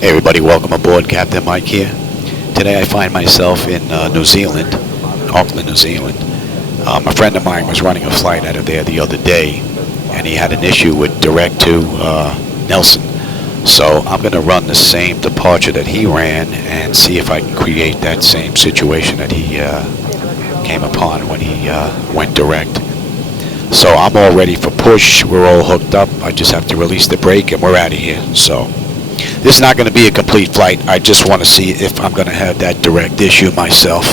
Hey everybody, welcome aboard. Captain Mike here. Today I find myself in New Zealand, Auckland, New Zealand. A friend of mine was running a flight out of there the other day, and he had an issue with direct to Nelson. So I'm going to run the same departure that he ran and see if I can create that same situation that he came upon when he went direct. So I'm all ready for push. We're all hooked up. I just have to release the brake and we're out of here. So this is not going to be a complete flight. I just want to see if I'm going to have that direct issue myself.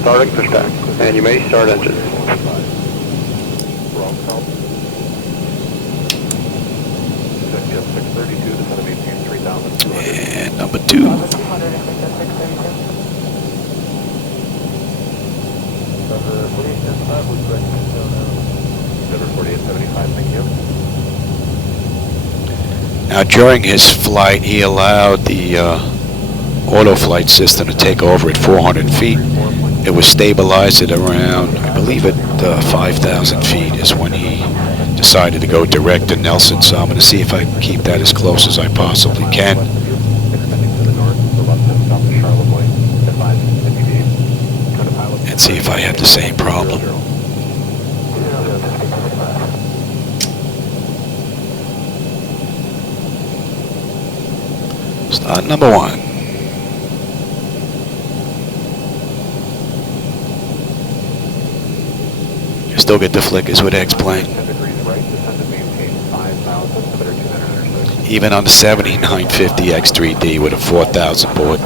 Starting push back, and you may start engine. And number 2. Now during his flight, he allowed the auto flight system to take over at 400 feet. It was stabilized at around, I believe at 5,000 feet is when he decided to go direct to Nelson. So I'm going to see if I can keep that as close as I possibly can. And see if I have the same problem. Start number 1. You still get the flickers with X-plane. Even on the 7950 X3D with a 4000 board.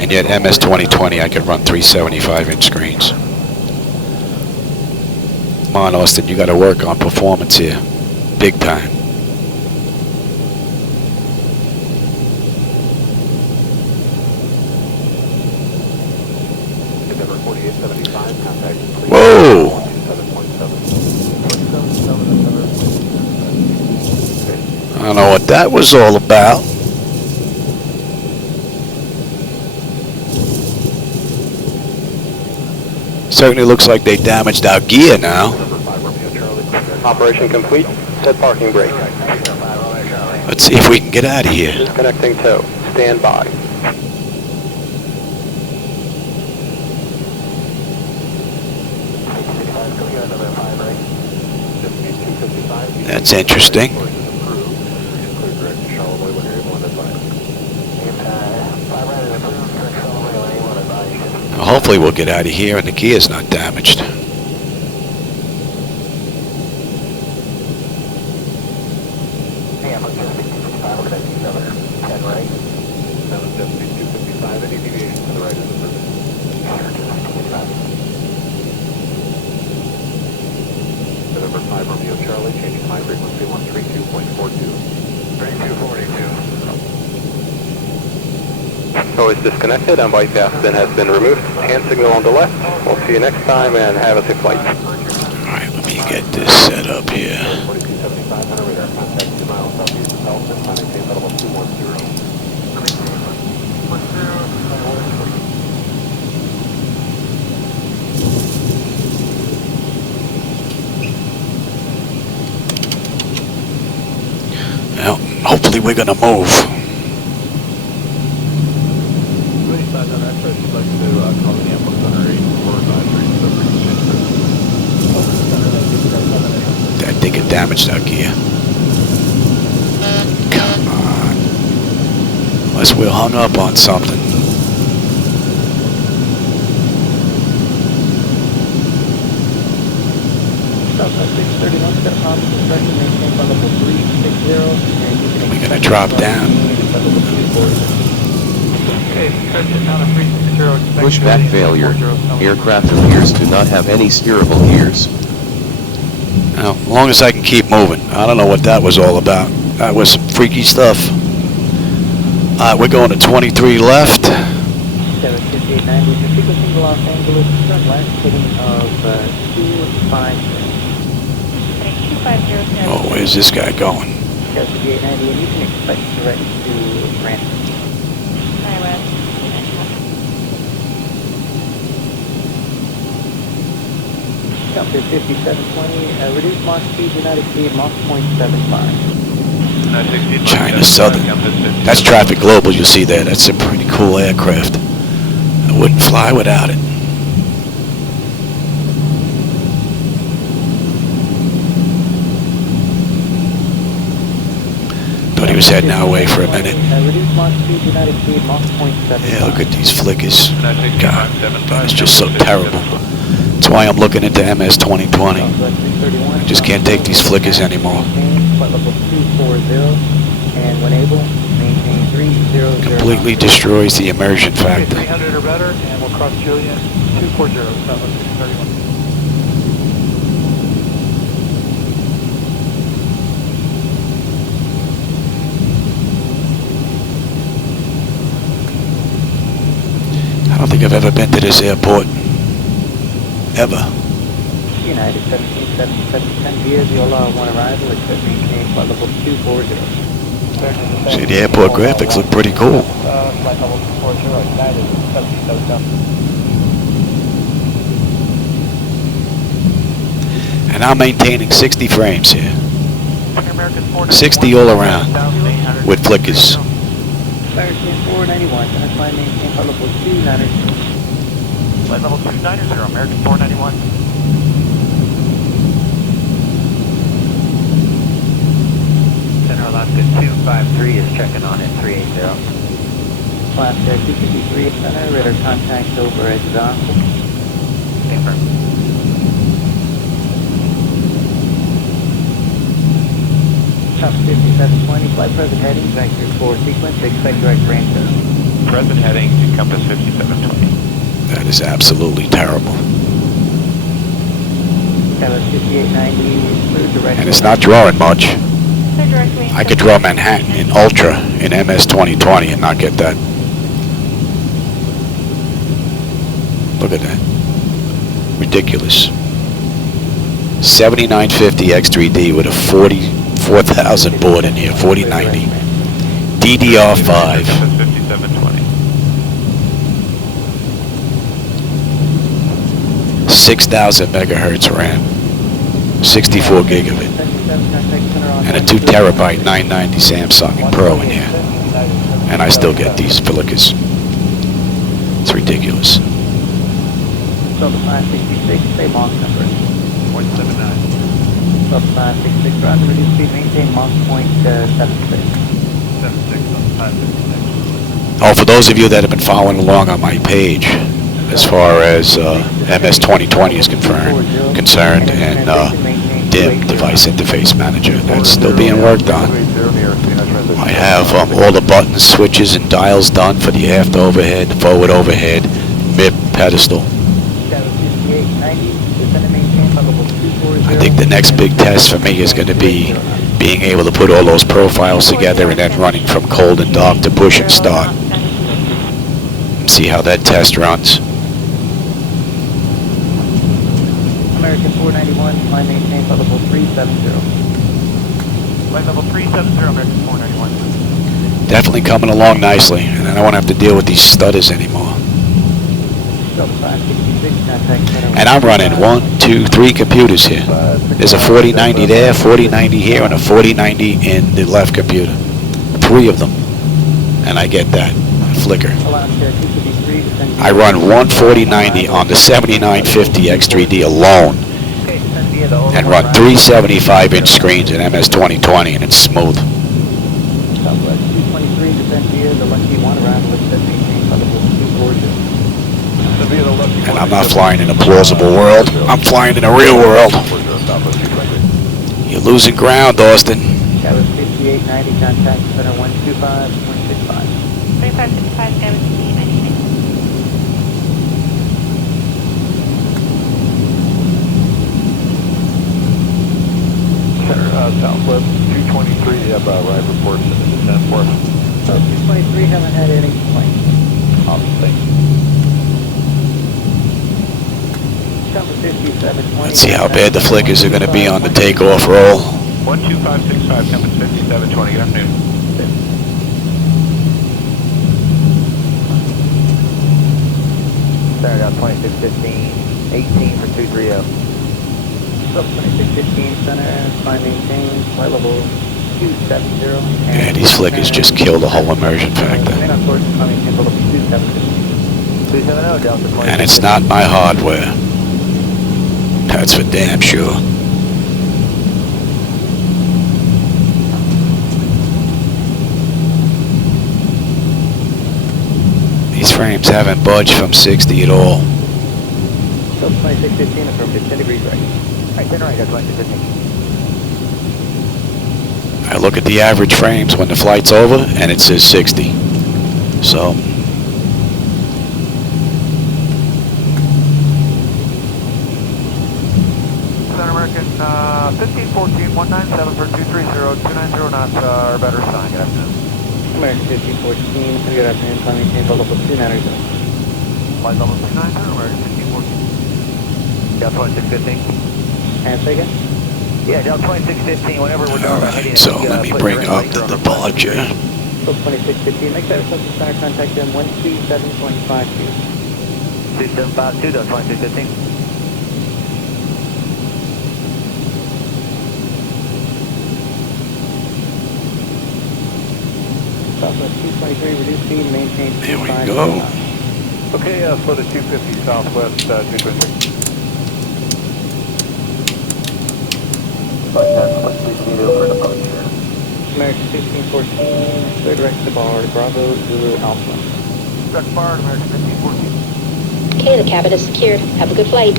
And yet MS 2020 I could run 375-inch screens. Come on, Austin, you got to work on performance here. Big time. Whoa! I don't know what that was all about. Certainly looks like they damaged our gear now. Operation complete. Set parking brake. Let's see if we can get out of here. Disconnecting tow. Stand by. That's interesting. Well, hopefully we'll get out of here and the gear's not damaged. Tow is disconnected and bypass bin has been removed. Hand signal on the left. We'll see you next time and have a safe flight. Alright, let me get this set up here. Well, hopefully we're gonna move. I think it damaged our gear. Come on. Unless we're hung up on something. We're gonna drop down. Pushback failure. Aircraft appears to not have any steerable gears. Now, as long as I can keep moving. I don't know what that was all about. That was some freaky stuff. Alright, we're going to 23 left. 75890, sequencing to Los Angeles, turn left, heading of 250. Oh, where's this guy going? 75890, and you can expect direct to Ransom. Delta 5720, reduce Mach speed, do not exceed Mach .75. China Southern. That's Traffic Global you see there. That's a pretty cool aircraft. I wouldn't fly without it. Thought he was heading our way for a minute. Yeah, look at these flickers. God, it's just so terrible. That's why I'm looking into MS 2020. I just can't take these flickers anymore. Completely destroys the immersion factor. 300 or better, and we'll cross Julian 240, Southwest 631. I don't think I've ever been to this airport. Ever. United 1777 via Viola 1 arrival, expect maintain flight level 240. See, the airport graphics look pretty cool. Flight level 240, United 1777. And I'm maintaining 60 frames here. 60 all around with flickers. American 491, gonna fly maintain flight level 290. Flight level 290, American 491. Center Alaska 253 is checking on at 380. Alaska 253 center, radar contact over at Zibo. Confirm. Top 5720, flight present heading, vector 4 sequence, expect direct range. Present heading, Compass 5720. That is absolutely terrible. Compass 5890, clear direct. And it's not drawing much. I could draw Manhattan in Ultra in MS 2020 and not get that. Look at that. Ridiculous. 7950 X3D with a 44,000 board in here, 4090. DDR5. 5720. 6,000 megahertz RAM. 64 gig of it. And a 2 terabyte 990 Samsung Pro in here. And I still get these flickers. It's ridiculous. Delta 566, same Mach number. 0.79. Delta 566, roger, reduce speed, maintain Mach point 76. 76 on 556. Oh, for those of you that have been following along on my page, as far as MS 2020 is concerned, and DIM, Device Interface Manager, that's still being worked on. I have all the buttons, switches, and dials done for the aft overhead, forward overhead, MIP pedestal. I think the next big test for me is going to be being able to put all those profiles together and then running from cold and dark to push and start. And see how that test runs. American 491, fly maintain flight level 370. Flight level 370, American 491. Definitely coming along nicely, and then I won't have to deal with these stutters anymore. And I'm running 1, 2, 3 computers here. There's a 4090 there, 4090 here, and a 4090 in the left computer. 3 of them. And I get that flicker. I run one 4090 on the 7950 X3D alone and run 3 75-inch screens in MS 2020, and it's smooth. And I'm not flying in a plausible world. I'm flying in a real world. You're losing ground, Austin. That 5890, contact center 125.65. 3565, that was 5896. Center Southwest 223, you have ride reports in the descent for us. 223, haven't had any complaints. Obviously. Let's see how bad the flickers are going to be on the takeoff roll. 12565, Compass 5720, good afternoon. Center down 2615, 18 for 230. Sub 2615 center, fly maintain, flight level 270. Yeah, these flickers just kill the whole immersion factor. Remain on course, climbing tempo level 270. 270, Delta 20. And it's not my hardware. That's for damn sure. These frames haven't budged from 60 at all. So 2615, affirmative, 10 degrees right. Right, 10 right, 2615. I look at the average frames when the flight's over, and it says 60. So, Center American 1514, 197 for 230, 290 knots or better sign. Good afternoon. American 1514, good afternoon, climbing tempo level 290. Flight level 290, American 1514. Delta 2615. And say again? Yeah, Delta 2615, whenever we're done. alright, so let me bring up the departure. So 2615, make that request to center contact them 127.52. 2752, Delta 2615. Southwest 223, reduce speed, maintain There we 25. go. Okay, flow to 250 Southwest 226. American 1514, clear direct to bar, Bravo, Zulu, Alpha. Direct bar, American 1514. Okay, the cabin is secured. Have a good flight.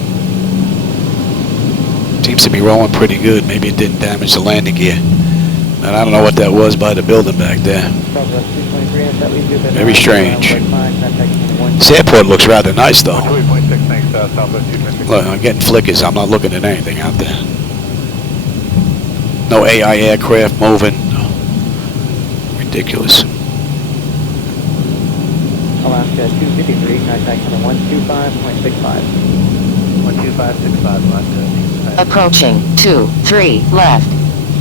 Seems to be rolling pretty good. Maybe it didn't damage the landing gear. And I don't know what that was by the building back there. Southwest 223, and that leaves you at Very strange. contact This airport looks rather nice though. 28.6, thanks, Southwest 226. Look, I'm getting flickers. I'm not looking at anything out there. No AI aircraft moving. Ridiculous. Alaska 253, contact number 125.65. 12565, Alaska. Approaching 23 left.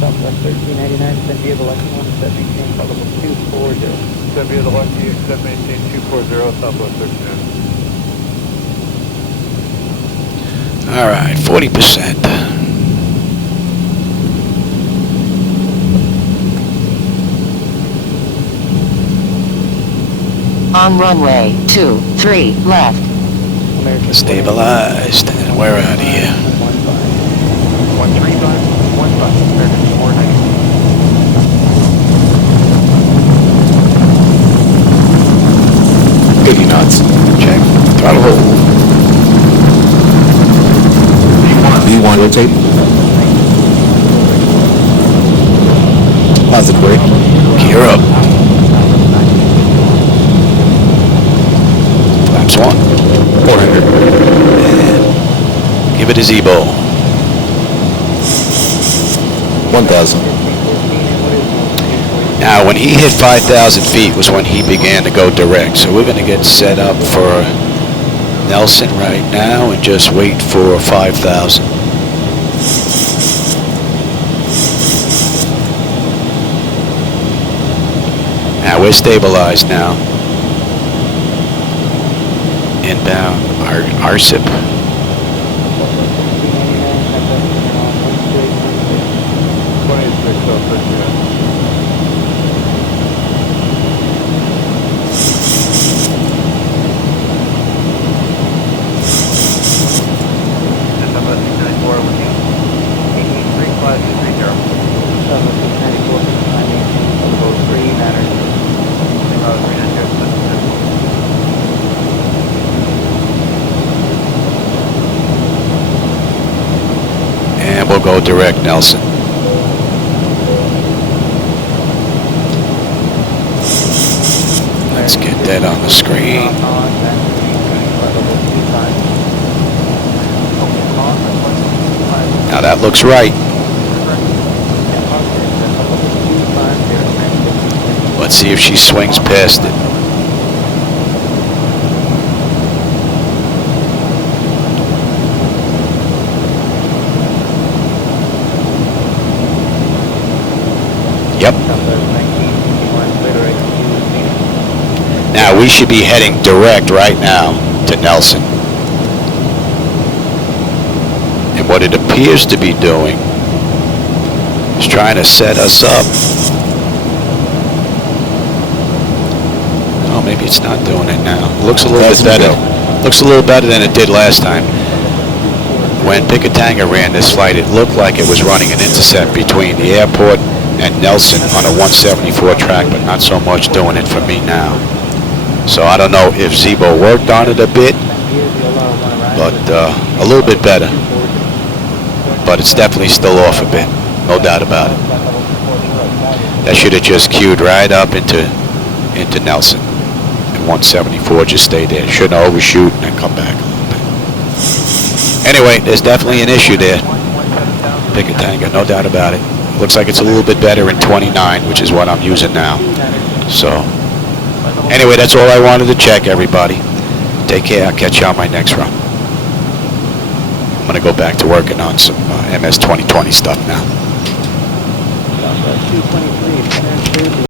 Southwest 1399, send via the Lucky 1, set maintain flight level 240. Send via the Lucky, except maintain 240, Southwest 13. All right, 40%. On runway 23 left. American Stabilized. And we're out of here. 135, 15, American 490. Knots. Check. Throttle hold. V1 rotate. Positive brake. Gear up. Flaps on. 400. And give it a Zibo. 1000. Now, when he hit 5,000 feet was when he began to go direct. So we're going to get set up for Nelson right now and just wait for 5,000. Now we're stabilized now. Inbound RSIP. 26, South 13. And we'll go direct, Nelson. Let's get that on the screen. Now that looks right. Let's see if she swings past it. Yep. Now we should be heading direct right now to Nelson. And what it appears to be doing It's trying to set us up. Oh, maybe it's not doing it now. Looks a little bit better. Looks a little better than it did last time. When Pikitanga ran this flight, it looked like it was running an intercept between the airport and Nelson on a 174 track, but not so much doing it for me now. So I don't know if Zibo worked on it a bit, but a little bit better. But it's definitely still off a bit, no doubt about it. That should have just queued right up into Nelson. And 174 just stayed there. Shouldn't have overshoot and then come back a little bit. Anyway, there's definitely an issue there. Pikitanga, no doubt about it. Looks like it's a little bit better in 29, which is what I'm using now. So, anyway, that's all I wanted to check, everybody. Take care. I'll catch you on my next run. I'm going to go back to working on some MS 2020 stuff now. 223.